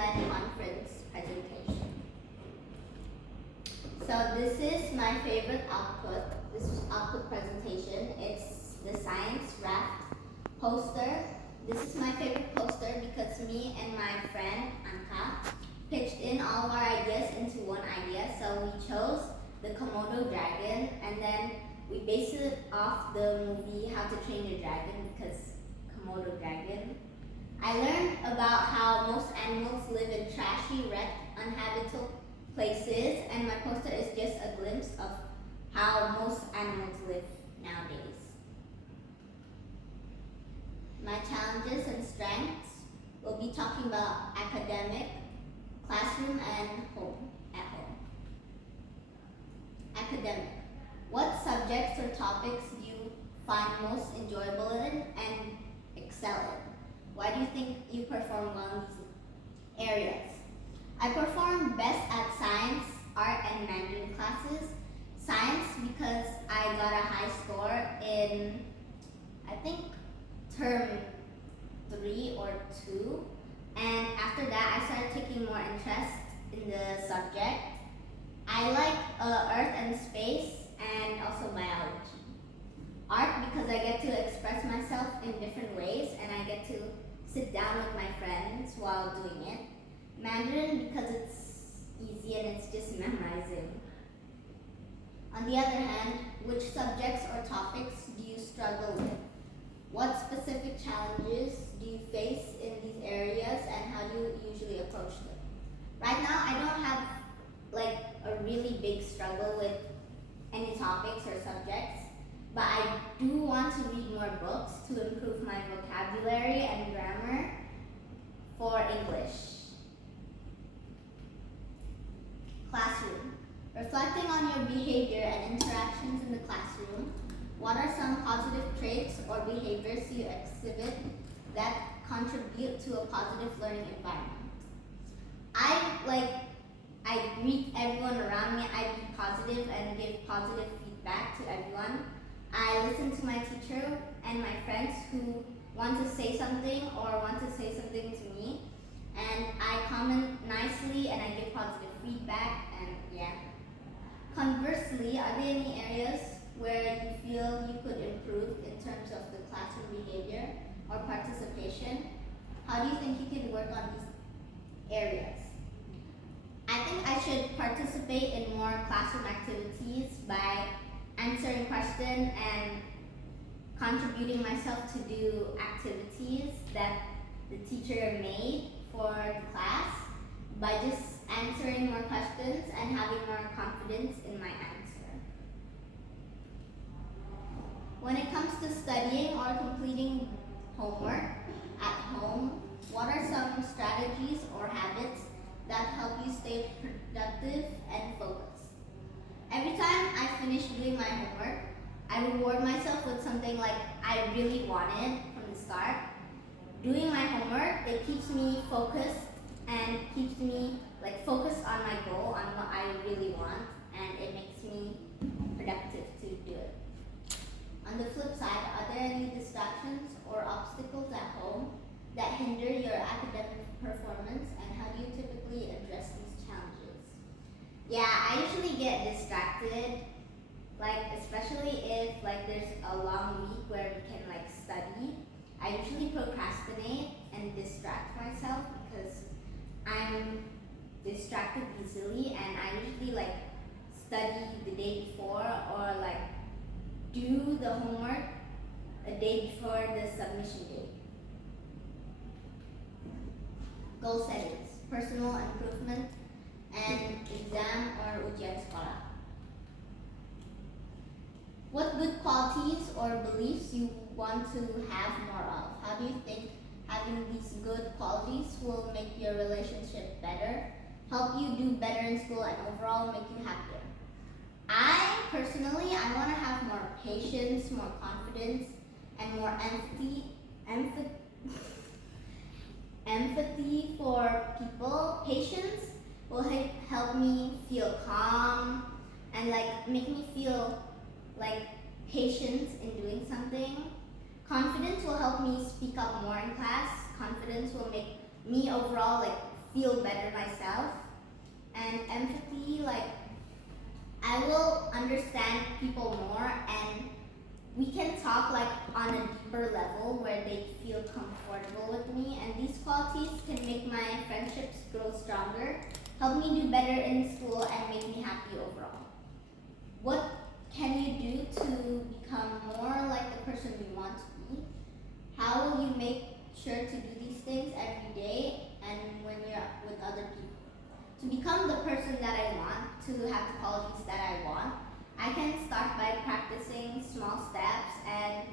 online conference presentation. So this is my favorite output. This is output presentation. It's the science raft poster. This is my favorite poster because me and my friend Anka pitched in all of our ideas into one idea. So we chose the Komodo dragon, and then we based it off the movie How to Train Your Dragon because Komodo dragon. I learned about how most animals live in trashy, wrecked, uninhabitable places, and my poster is just a glimpse of how most animals live nowadays. My challenges and strengths will be talking about academic, classroom, and home, at home. Academic. What subjects or topics do you find most enjoyable in and excel in? Why do you think you perform well in these areas? I perform best at science, art, and Mandarin classes. Science because I got a high score in, I think, term 3 or 2. And after that, I started taking more interest in the subject. I like earth and space and also biology. Art because I get to express myself in different ways and I get to sit down with my friends while doing it. Mandarin because it's easy and it's just memorizing. On the other hand, which subjects or topics do you struggle with? What specific challenges do you face in these areas and how do you usually approach them? Right now, I don't have like a really big struggle with any topics or subjects, but I do want to read more books to improve my vocabulary and grammar for English. Classroom. Reflecting on your behavior and interactions in the classroom, what are some positive traits or behaviors you exhibit that contribute to a positive learning environment? I greet everyone around me. I be positive and give positive feedback to everyone. I listen to my teacher and my friends who want to say something or want to say something to me. And I comment nicely and I give positive feedback and yeah. Conversely, are there any areas where you feel you could improve in terms of the classroom behavior or participation? How do you think you can work on these areas? I think I should participate in more classroom activities by answering questions and contributing myself to do activities that the teacher made for the class by just answering more questions and having more confidence in my answer. When it comes to studying or completing homework at home, what are some strategies or habits that help you stay productive and focused? Every time I finish doing my homework, I reward myself with something like I really wanted from the start. Doing my homework, it keeps me focused and keeps me focused on my goal, on what I really want, and it makes me productive to do it. On the flip side, are there any distractions or obstacles at home that hinder your academic performance, and how do you typically address these challenges? Yeah, I usually get distracted, especially if there's a long week where we can study. I usually procrastinate and distract myself because I'm distracted easily, and I usually study the day before or do the homework a day before the submission date. Goal settings, personal improvement, and exam or ujian sekolah. What good qualities or beliefs you want to have more of? How do you think having these good qualities will make your relationship better, help you do better in school, and overall make you happier? I want to have more patience, more confidence, and more empathy for people. Patience will help me feel calm and make me feel patience in doing something. Confidence will help me speak up more in class. Confidence will make me overall feel better myself. And empathy, like I will understand people more and we can talk like on a deeper level where they feel comfortable with me, and these qualities can make my friendships grow stronger, help me do better in school, and make me happy overall. What can you do to become more like the person you want to be? How will you make sure to do these things every day and when you're with other people? To become the person that I want, to have the qualities that I want, I can start by practicing small steps and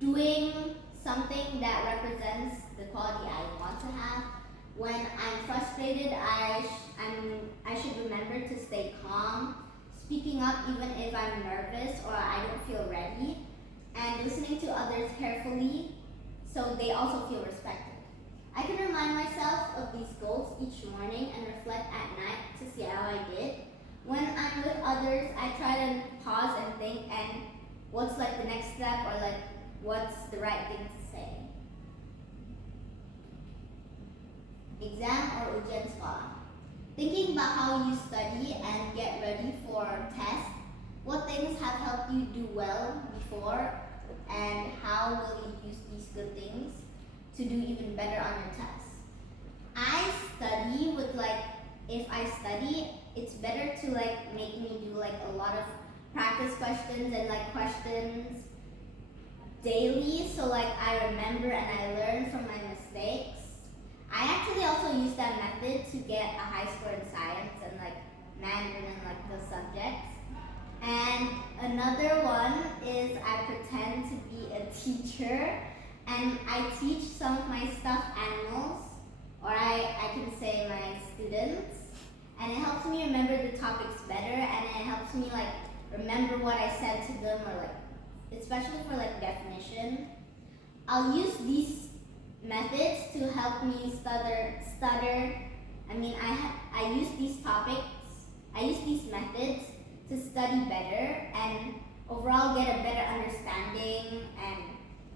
doing something that represents the quality I want to have. When I'm frustrated, I should remember to stay calm, speaking up even if I'm nervous or I don't feel ready, and listening to others carefully so they also feel respected. I can remind myself of these goals each morning and reflect at night to see how I did. When I'm with others, I try to pause and think and what's like the next step or like what's the right thing to say. Exam or ujian sekolah. Thinking about how you study and get ready for tests, what things have helped you do well before, and how will you use these good things to do even better on your tests. I study with if I study, it's better to make me do a lot of practice questions and questions daily so I remember and I learn from my mistakes. I actually also use that method to get a high score in science and Mandarin and those subjects. And another one is I pretend to be a teacher and I teach some of my stuffed animals, or I can say my students, and it helps me remember the topics better, and it helps me remember what I said to them, or especially for definition. I'll use these methods to help me stutter. I use these topics, I use these methods to study better and overall get a better understanding and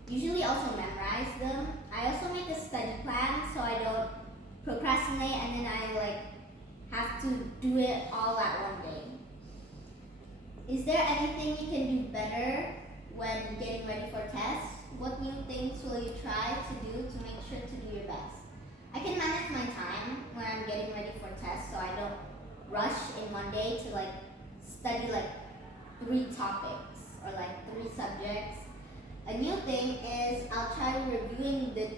usually also memorize them. I also make a study plan so I don't procrastinate and then I have to do it all at one day. Is there anything you can do better when getting ready for tests? What new things will you try to do to make sure to do your best? I can manage my time when I'm getting ready for tests so I don't rush in one day to study 3 topics or 3 subjects. A new thing is I'll try reviewing the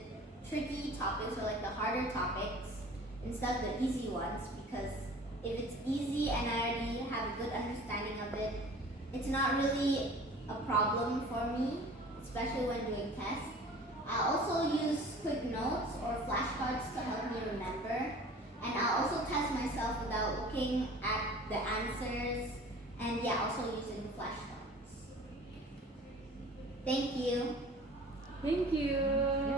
tricky topics or the harder topics instead of the easy ones, because if it's easy and I already have a good understanding of it, it's not really a problem for me, especially when doing tests. I'll also use quick notes or flashcards to help me remember, and I'll also test myself without looking at the answers, and also using flashcards. Thank you. Thank you.